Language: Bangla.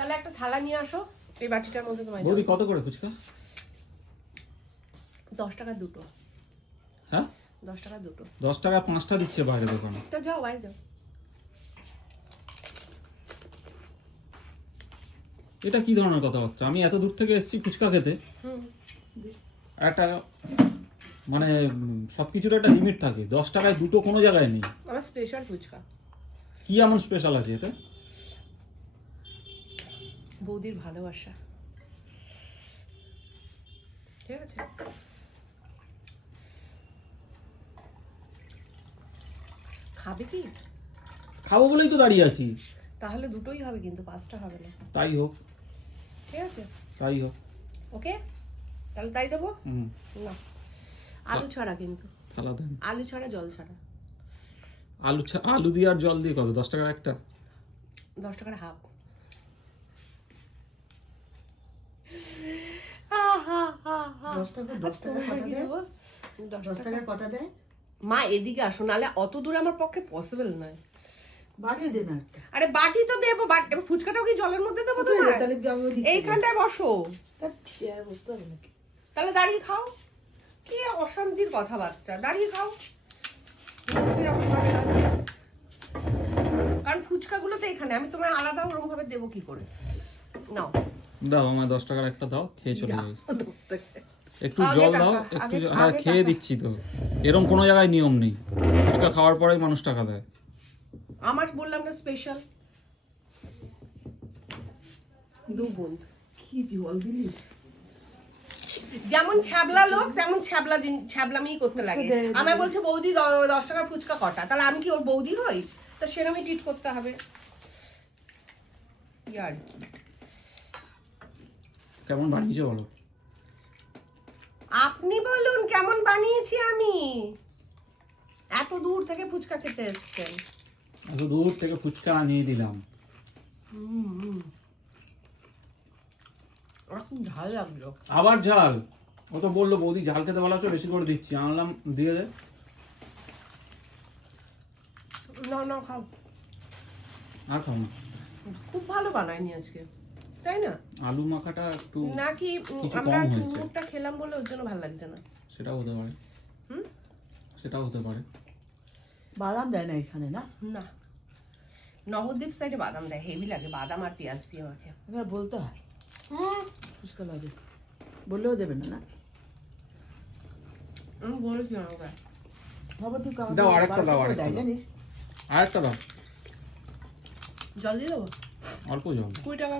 তাহলে একটা থালা নিয়ে আসো, এই বাটিটার মধ্যে তোমায় বৌদি কত করে ফুচকা? 10 টাকা দুটো। হ্যাঁ 10 টাকা দুটো। 10 টাকা 5টা দিচ্ছে বাইরে দোকানে। তো যাও বাইরে যাও। এটা কি ধরনের কথাবার্তা? আমি এত দূর থেকে এসেছি ফুচকা খেতে, একটা মানে সবকিছুর একটা লিমিট থাকে। 10 টাকায় দুটো কোনো জায়গায় নেই। আমার স্পেশাল ফুচকা। কি এমন স্পেশাল আছে এটা? বৌদির ভালোবাসা, ঠিক আছে। খাবে কি? খাবো বলেই তো দাঁড়িয়ে আছি। তাহলে দুটোই হবে, কিন্তু 5টা হবে না। তাই হোক, ঠিক আছে, তাই হোক। ওকে, তাহলে তাই দেবো। হুম, না, আলু ছাড়া কিন্তু, থালা দেন। আলু ছাড়া, জল ছাড়া। আলু দিয়ে আর জল দিয়ে কত? 10 টাকার একটা? 10 টাকার হাফ। মা এদিকে আসো, নাহলে অত দূরে আমার পক্ষে পসিবল নয়। বাটি দে না। আরে বাটি তো দেবো, এবার ফুচকাটাও কি জলের মধ্যে দেবো তোমার? এইখানটায় বসো, বুঝতে হবে নাকি? তাহলে দাঁড়িয়ে খাও। কি অশান্তির কথাবার্তা, দাঁড়িয়ে খাও। কারণ ফুচকাগুলো তো এখানে, আমি তোমার আলাদা ওরকম ভাবে দেবো কি করে? নাও দাও আমায় 10 টাকার একটা দাও, খেয়ে চলে যাই। একটু আগে জল টাকা, দাও, একটু। আগে হ্যাঁ খেয়ে টাকা। দিচ্ছি তো। এরকম কোনো জায়গায় নিয়ম নেই, ফুচকা খাওয়ার পরেই মানুষ টাকা দেয়। আমার বললাম না স্পেশাল। দু বুন্দ। কি জল দিলি? যেমন ছ্যাবলা লোক তেমন ছ্যাবলামি করতে লাগে। আমায় বলছে বৌদি 10 টাকার ফুচকা কটা, তাহলে আমি কি ওর বৌদি হই? তো সেরকমই ট্রিট করতে হবে। ইয়ার কি? কেমন বানিয়েছো বলো? আপনি বলুন কেমন বানিয়েছি আমি? এত দূর থেকে ফুচকা খেতে এসেছেন। এত দূর থেকে ফুচকা আনিয়ে দিলাম। এখন ঝাল লাগলো। আবার ঝাল? ও তো বললো বৌদি ঝাল খেতে ভালো আছে, বেশি করে দিচ্ছি। আনলাম, দিয়ে দে। না না খাও। আর খাও না। খুব ভালো বানায়নি আজকে, তাই না? আলু মাখাটা একটু নাকি কিছু আমরা কম হয়েছে। চুরমুরটা খেলাম বলে ওর জন্য ভালো লাগছে না? সেটাও হতে পারে। হুম, সেটাও হতে পারে। বাদাম দেয় না এখানে না? না, নবদ্বীপ সাইডে বাদাম দেয়, হেভি লাগে বাদাম আর পেঁয়াজ দিয়ে মাখে। এবার বলতে হয় ফুচকা লাগে, বললেও দেবে না। না আমি বলেছি আমাকে। নবদ্বীপ দাও আরেকটা দাও, আরেকটা দেয় দাও। জানিস? আরেকটা দাও, জল দিয়ে দেবো? অল্প জল। 20 টাকা।